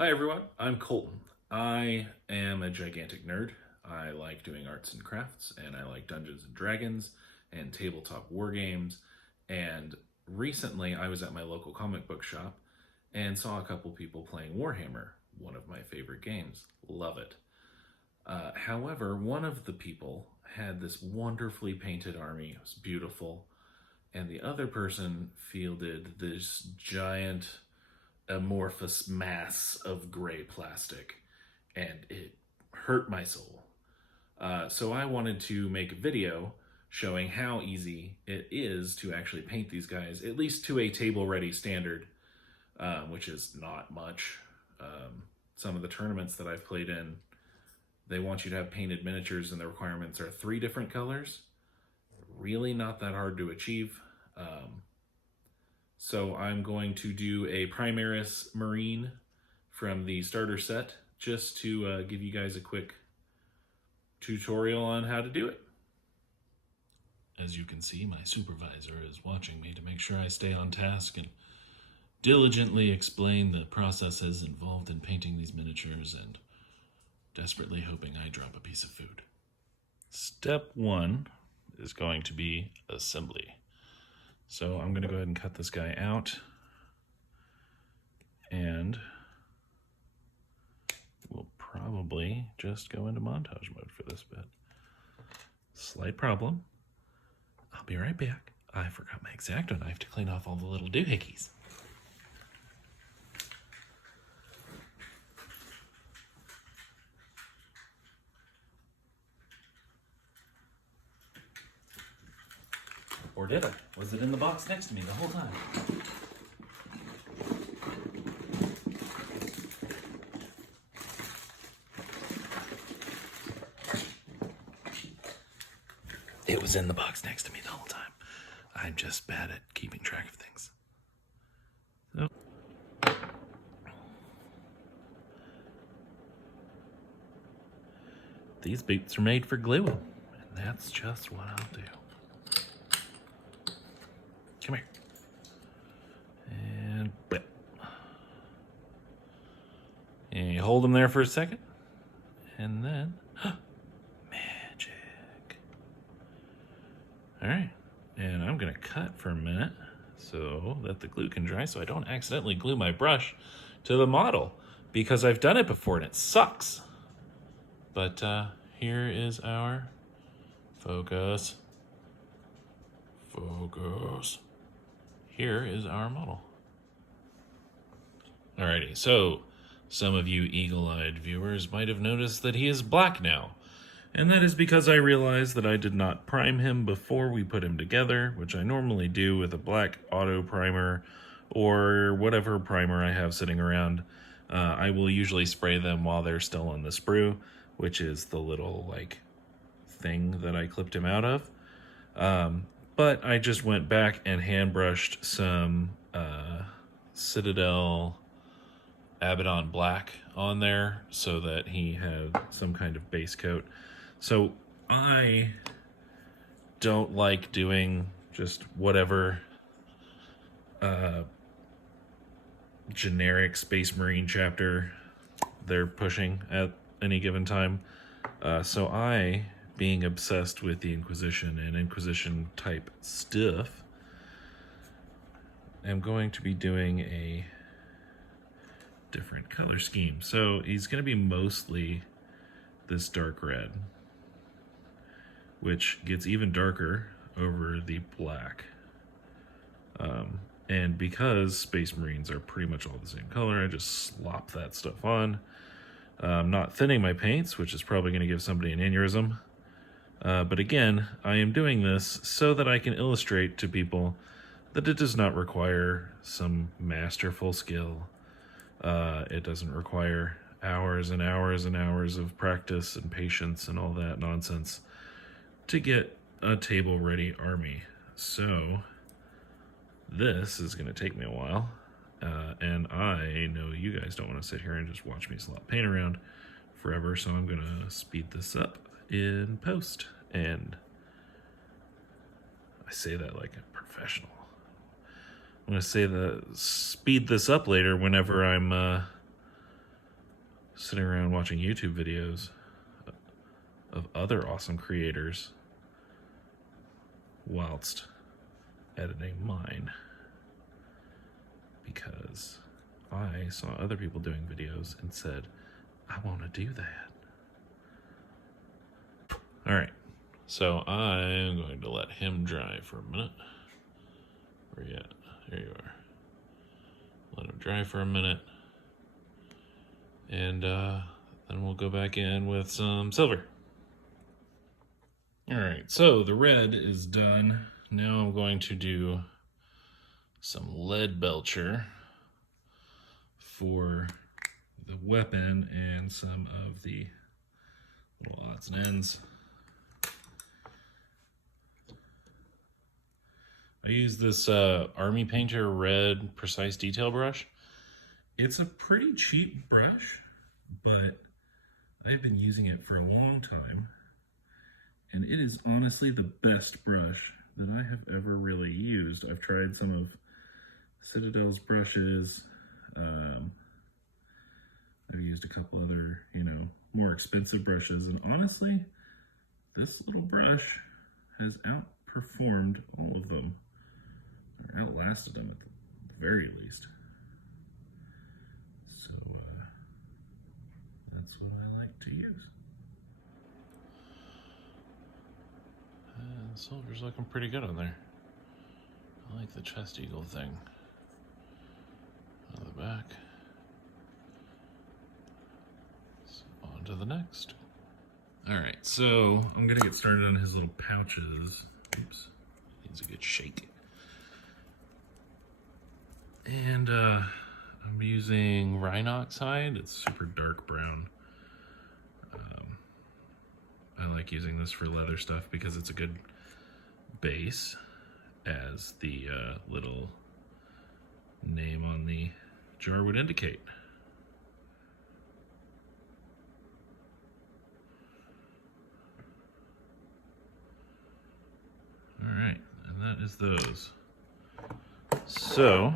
Hi everyone, I'm Colton. I am a gigantic nerd. I like doing arts and crafts, and I like Dungeons and Dragons and tabletop war games. And recently I was at my local comic book shop and saw a couple people playing Warhammer, one of my favorite games. Love it. However, one of the people had this wonderfully painted army. It was beautiful. And the other person fielded this giant amorphous mass of gray plastic, and it hurt my soul. So I wanted to make a video showing how easy it is to actually paint these guys, at least to a table-ready standard, which is not much. Some of the tournaments that I've played in, they want you to have painted miniatures, and the requirements are 3 different colors. Really not that hard to achieve. So I'm going to do a Primaris Marine from the starter set, just to give you guys a quick tutorial on how to do it. As you can see, my supervisor is watching me to make sure I stay on task and diligently explain the processes involved in painting these miniatures and desperately hoping I drop a piece of food. Step 1 is going to be assembly. So I'm going to go ahead and cut this guy out, and we'll probably just go into montage mode for this bit. Slight problem. I'll be right back. I forgot my X-Acto knife to clean off all the little doohickeys. Or did I? Was it in the box next to me the whole time? It was in the box next to me the whole time. I'm just bad at keeping track of things. So, these boots are made for gluing, and that's just what I'll do. Come here. And whip. And you hold them there for a second. And then, magic. All right. And I'm going to cut for a minute so that the glue can dry so I don't accidentally glue my brush to the model, because I've done it before and it sucks. But here is our focus. Focus. Here is our model. Alrighty, so some of you eagle-eyed viewers might have noticed that he is black now. And that is because I realized that I did not prime him before we put him together, which I normally do with a black auto primer or whatever primer I have sitting around. I will usually spray them while they're still on the sprue, which is the little thing that I clipped him out of. But I just went back and hand brushed some Citadel Abaddon Black on there so that he had some kind of base coat. So I don't like doing just whatever generic Space Marine chapter they're pushing at any given time. So I, being obsessed with the Inquisition and Inquisition type stuff, am going to be doing a different color scheme. So he's going to be mostly this dark red, which gets even darker over the black. And because Space Marines are pretty much all the same color, I just slop that stuff on. I'm not thinning my paints, which is probably going to give somebody an aneurysm. But again, I am doing this so that I can illustrate to people that it does not require some masterful skill. It doesn't require hours and hours and hours of practice and patience and all that nonsense to get a table-ready army. So this is going to take me a while, and I know you guys don't want to sit here and just watch me slop paint around forever, so I'm going to speed this up in post. And I say that like a professional. I'm going to say speed this up later whenever I'm sitting around watching YouTube videos of other awesome creators whilst editing mine, because I saw other people doing videos and said, I want to do that. All right, so I'm going to let him dry for a minute. Where you at? There you are. Let him dry for a minute. And then we'll go back in with some silver. All right, so the red is done. Now I'm going to do some lead belcher for the weapon and some of the little odds and ends. I use this Army Painter red precise detail brush. It's a pretty cheap brush, but I've been using it for a long time, and it is honestly the best brush that I have ever really used. I've tried some of Citadel's brushes. I've used a couple other, more expensive brushes, and honestly, this little brush has outperformed all of them, or outlasted them at the very least. So that's what I like to use. Silver's looking pretty good on there. I like the chest eagle thing on the back. So on to the next. All right, so I'm gonna get started on his little pouches. Oops, needs a good shake. And I'm using Rhinox hide. It's super dark brown. I like using this for leather stuff because it's a good base, as the little name on the jar would indicate. All right, and that is those. So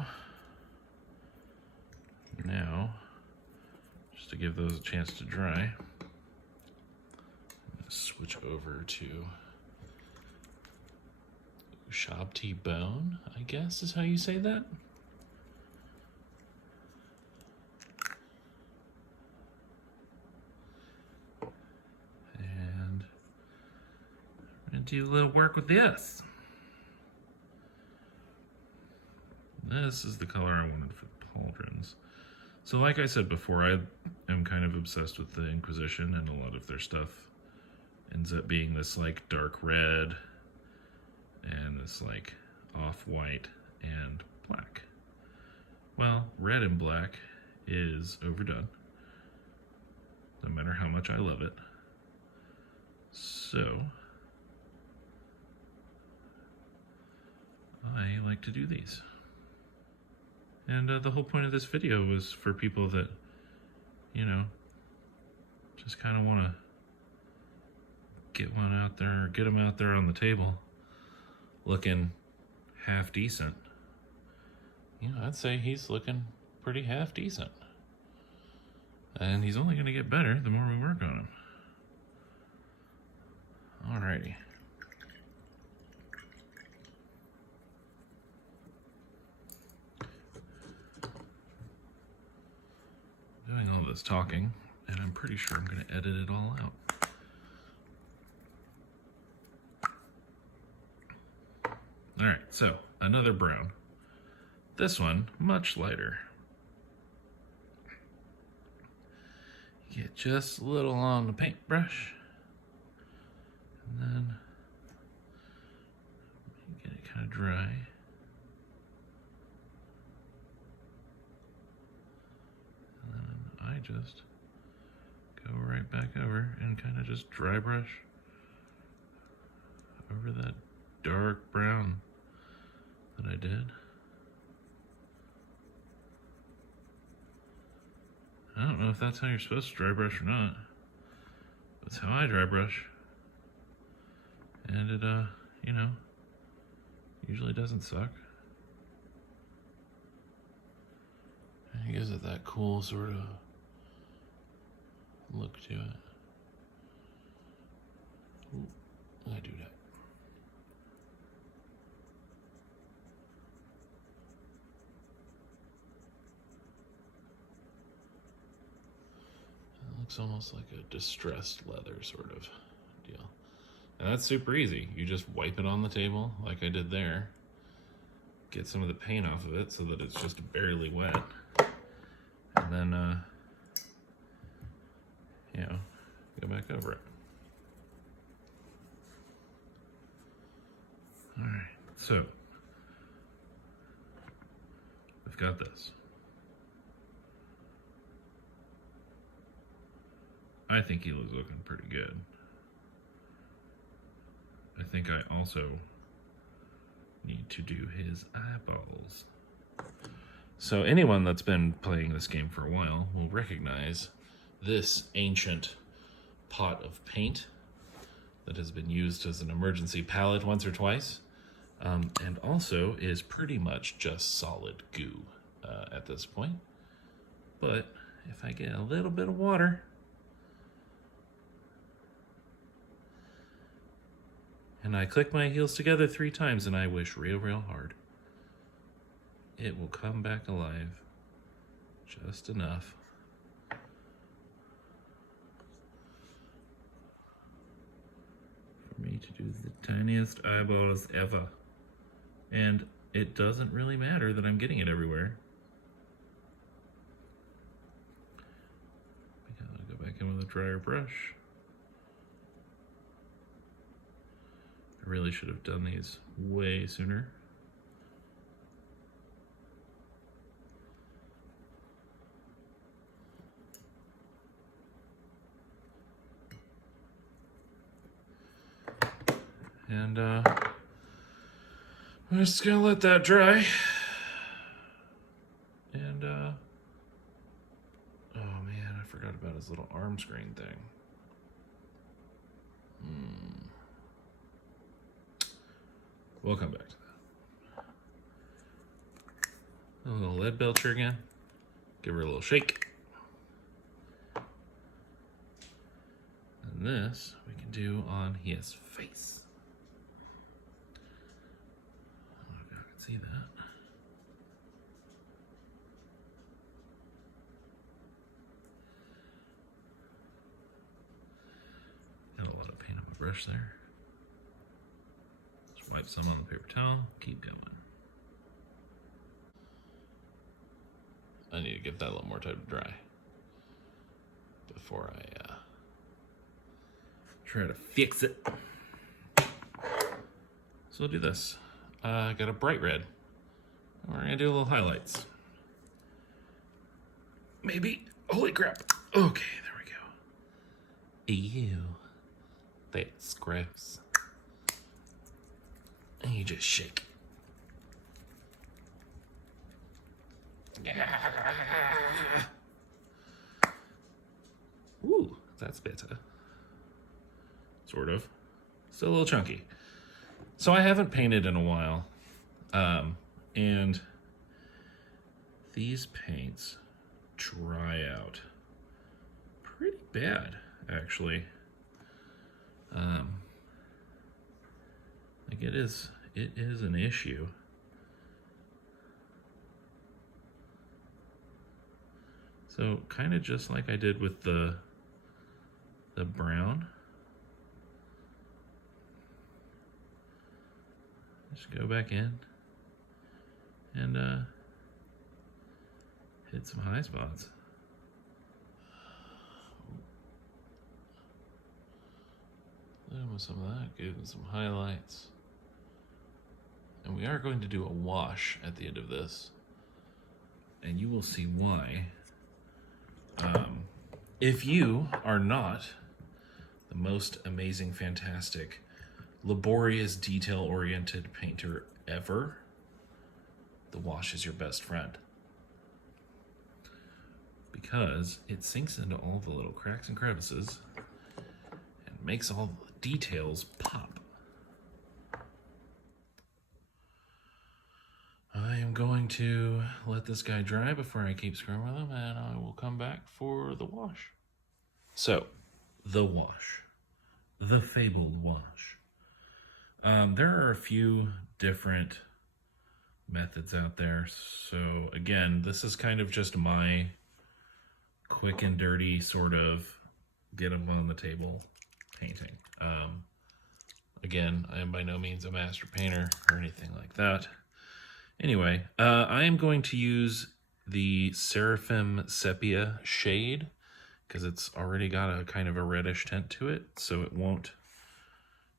now, just to give those a chance to dry, I'm going to switch over to Shabti Bone, I guess is how you say that. And I'm going to do a little work with this. This is the color I wanted for the pauldrons. So like I said before, I am kind of obsessed with the Inquisition, and a lot of their stuff ends up being this like dark red and this like off-white and black. Well, red and black is overdone, no matter how much I love it. So I like to do these. And the whole point of this video was for people that, just kind of want to get one out there, or get them out there on the table looking half decent. I'd say he's looking pretty half decent. And he's only going to get better the more we work on him. Alrighty. Doing all this talking, and I'm pretty sure I'm going to edit it all out. All right, so another brown. This one, much lighter. Get just a little on the paintbrush, and then get it kind of dry. I just go right back over and kind of just dry brush over that dark brown that I did. I don't know if that's how you're supposed to dry brush or not. That's how I dry brush. And it, usually doesn't suck. It gives it that cool sort of look to it. Ooh, I do that. It looks almost like a distressed leather sort of deal. And that's super easy. You just wipe it on the table like I did there. Get some of the paint off of it so that it's just barely wet. And then, you know, go back over it. All right, so I've got this. I think he was looking pretty good. I think I also need to do his eyeballs. So anyone that's been playing this game for a while will recognize this ancient pot of paint that has been used as an emergency palette once or twice, and also is pretty much just solid goo at this point. But if I get a little bit of water and I click my heels together 3 times and I wish real hard, it will come back alive just enough for me to do the tiniest eyeballs ever. And it doesn't really matter that I'm getting it everywhere, because I'll go back in with a drier brush. I really should have done these way sooner. And I'm just gonna let that dry. And oh man, I forgot about his little arm screen thing. We'll come back to that. A little lead belcher again. Give her a little shake. And this we can do on his face. I don't know if you can see that. Got a lot of paint on my brush there. Just wipe some on the paper towel, keep going. I need to give that a little more time to dry before I try to fix it. So we'll do this. I got a bright red. We're gonna do a little highlights. Maybe, holy crap. Okay, there we go. Ew, that's gross. And you just shake. Ooh, that's better. Sort of. Still a little chunky. So I haven't painted in a while. And these paints dry out pretty bad, actually. Like it is an issue. So kind of just like I did with the brown. Just go back in and hit some high spots. With some of that, give them some highlights. And we are going to do a wash at the end of this. And you will see why. If you are not the most amazing, fantastic, laborious, detail-oriented painter ever, the wash is your best friend. Because it sinks into all the little cracks and crevices and makes all the details pop. I am going to let this guy dry before I keep screwing with him, and I will come back for the wash. So, the wash. The fabled wash. There are a few different methods out there. So, again, this is kind of just my quick and dirty sort of get them on the table painting. Again, I am by no means a master painter or anything like that. Anyway, I am going to use the Seraphim Sepia shade because it's already got a kind of a reddish tint to it, so it won't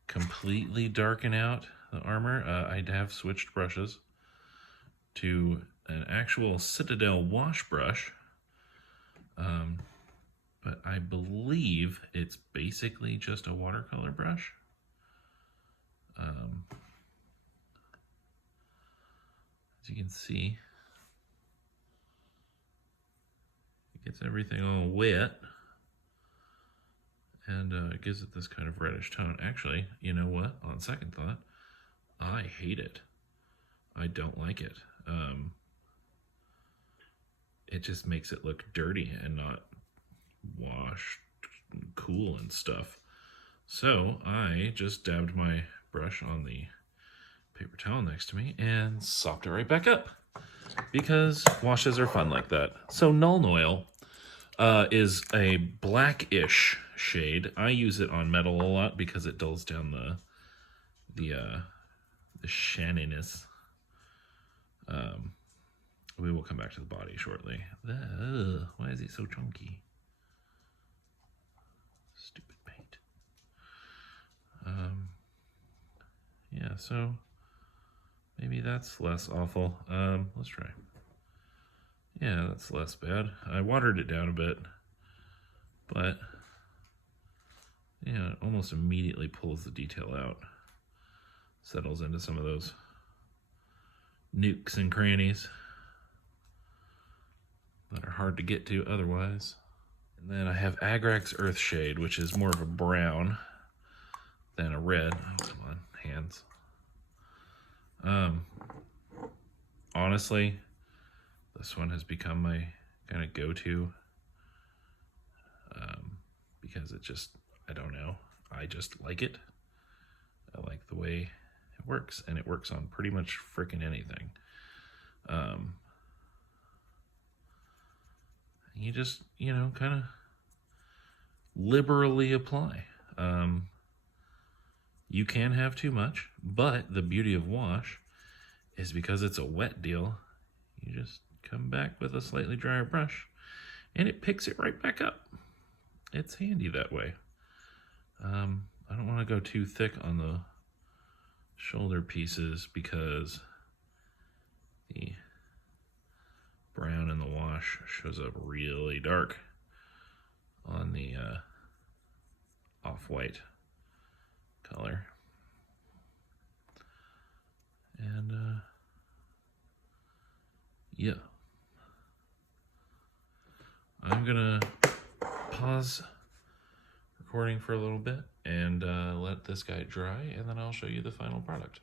completely darken out the armor. I have switched brushes to an actual Citadel wash brush, but I believe it's basically just a watercolor brush. As you can see, it gets everything all wet, and it gives it this kind of reddish tone. Actually, you know what? On second thought, I hate it. I don't like it. It just makes it look dirty and not washed, cool and stuff. So I just dabbed my brush on the paper towel next to me and sopped it right back up because washes are fun like that. So Nuln Oil is a blackish shade. I use it on metal a lot because it dulls down the shininess. We will come back to the body shortly. Why is it so chunky? Stupid paint. Yeah, so maybe that's less awful. Let's try. Yeah, that's less bad. I watered it down a bit, but yeah, it almost immediately pulls the detail out. Settles into some of those nooks and crannies that are hard to get to otherwise. And then I have Agrax Earthshade, which is more of a brown than a red. Oh, come on, hands. Honestly, this one has become my kind of go-to because it just, I don't know, I just like it. I like the way it works, and it works on pretty much freaking anything. You just, you know, kind of liberally apply. You can have too much, but the beauty of wash is because it's a wet deal, you just come back with a slightly drier brush and it picks it right back up. It's handy that way. I don't want to go too thick on the shoulder pieces because the brown in the wash shows up really dark on the off-white color. And yeah, I'm gonna pause recording for a little bit and let this guy dry, and then I'll show you the final product.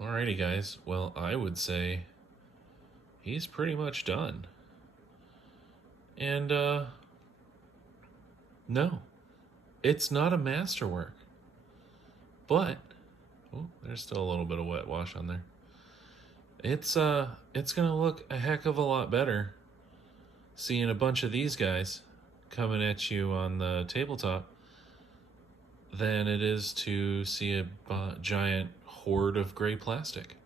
Alrighty guys, well, I would say he's pretty much done. And no, it's not a masterwork, but oh, there's still a little bit of wet wash on there. It's gonna look a heck of a lot better seeing a bunch of these guys coming at you on the tabletop than it is to see a giant horde of gray plastic.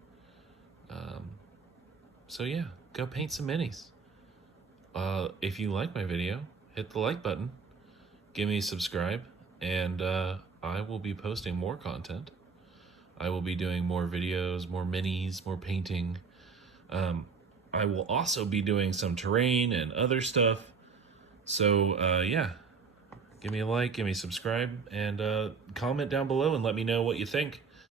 So yeah, go paint some minis. If you like my video, hit the like button, give me a subscribe, and I will be posting more content. I will be doing more videos, more minis, more painting. I will also be doing some terrain and other stuff. So yeah, give me a like, give me a subscribe, and comment down below and let me know what you think.